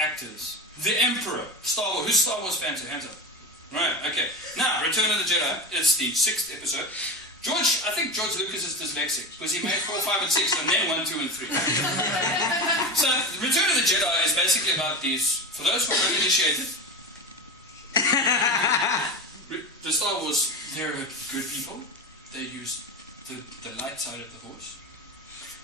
actors. The Emperor, Star Wars. Who's Star Wars fans? Hands up. Right, okay. Now, Return of the Jedi is the 6th episode. I think George Lucas is dyslexic, because he made 4, 5, and 6, and then 1, 2, and 3. So, Return of the Jedi is basically about these, for those who are uninitiated, the Star Wars, they're good people. They use the light side of the Force.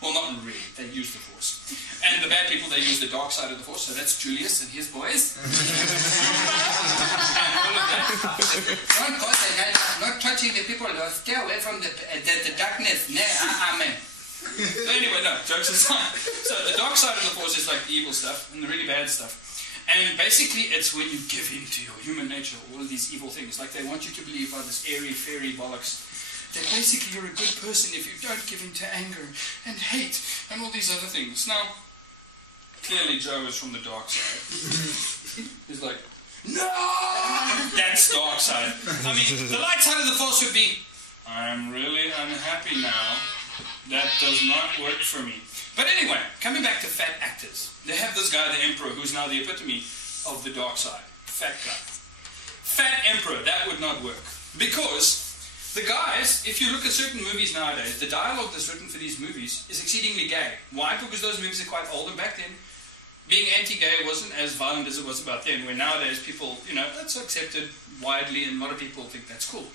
Well, not really. They use the Force. And the bad people, they use the dark side of the Force. So that's Julius and his boys. And all of that. Don't go there, not touching the people. Stay away from the darkness. Amen. So anyway, no, jokes aside. So the dark side of the Force is like the evil stuff and the really bad stuff. And basically, it's when you give in to your human nature, all of these evil things. Like they want you to believe by this airy, fairy bollocks. That basically you're a good person if you don't give in to anger and hate and all these other things. Now, clearly Joe is from the dark side. He's like, no! That's dark side. I mean, the light side of the Force would be, I'm really unhappy now. That does not work for me. But anyway, coming back to fat actors. They have this guy, the Emperor, who's now the epitome of the dark side. Fat guy. Fat Emperor, that would not work. Because the guys, if you look at certain movies nowadays, the dialogue that's written for these movies is exceedingly gay. Why? Because those movies are quite old, and back then, being anti-gay wasn't as violent as it was about then, where nowadays people, that's accepted widely, and a lot of people think that's cool.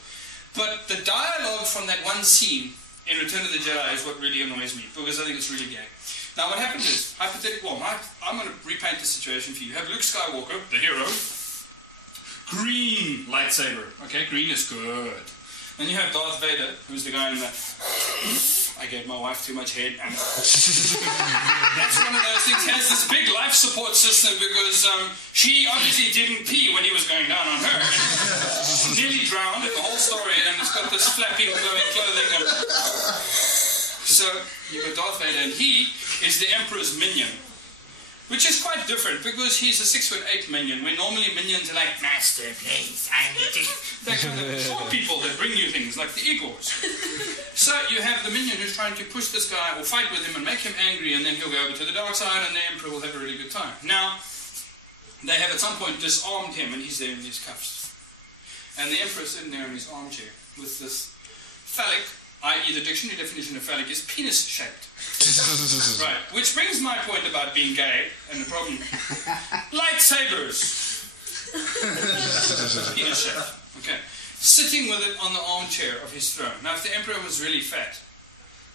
But the dialogue from that one scene in Return of the Jedi is what really annoys me, because I think it's really gay. Now what happens is, hypothetical, I'm going to repaint the situation for you. You have Luke Skywalker, the hero, green lightsaber. Okay, green is good. Then you have Darth Vader, who's the guy in the, I gave my wife too much head. And that's one of those things. He has this big life support system because she obviously didn't pee when he was going down on her. Nearly drowned in the whole story, and it's got this flapping, glowing clothing. So you've got Darth Vader, and he is the Emperor's minion. Which is quite different, because he's a 6'8" minion, where normally minions are like, Master, please, I need to... They're kind of short people that bring you things, like the Igors. So you have the minion who's trying to push this guy, or fight with him, and make him angry, and then he'll go over to the dark side, and the Emperor will have a really good time. Now, they have at some point disarmed him, and he's there in these cuffs. And the Emperor's sitting there in his armchair, with this phallic, i.e. the dictionary definition of phallic is penis-shaped. Right, which brings my point about being gay and the problem. Lightsabers. Penis-shaped. Okay. Sitting with it on the armchair of his throne. Now, if the Emperor was really fat,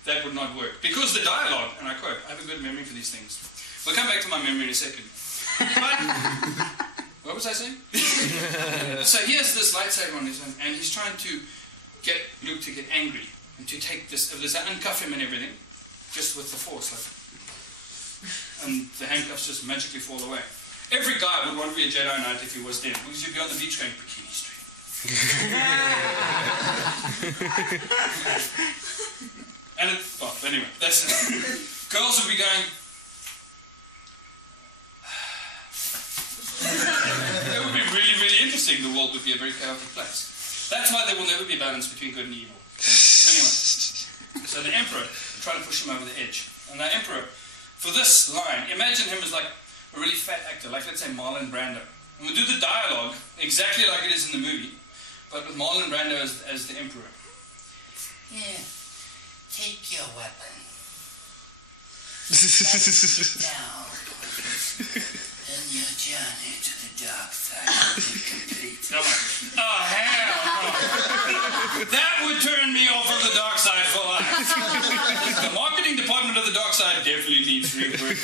that would not work. Because the dialogue, and I quote, I have a good memory for these things. We'll come back to my memory in a second. But, what was I saying? So he has this lightsaber on his hand, and he's trying to get Luke to get angry. And to take this, uncuff him and everything, just with the Force, like, and the handcuffs just magically fall away. Every guy would want to be a Jedi Knight if he was there, because you'd be on the beach going, Bikini Street. And anyway, that's it. Girls would be going, that would be really, really interesting. The world would be a very chaotic place. That's why there will never be balance between good and evil. Anyway, so the Emperor tried to push him over the edge. And the Emperor, for this line, imagine him as like a really fat actor, like let's say Marlon Brando. And we'll do the dialogue exactly like it is in the movie, but with Marlon Brando as the Emperor. Yeah, take your weapon. Sit down. And your journey to the dark side will be complete. Oh, hell no. That would turn me off of the dark side for life. The marketing department of the dark side definitely needs rework.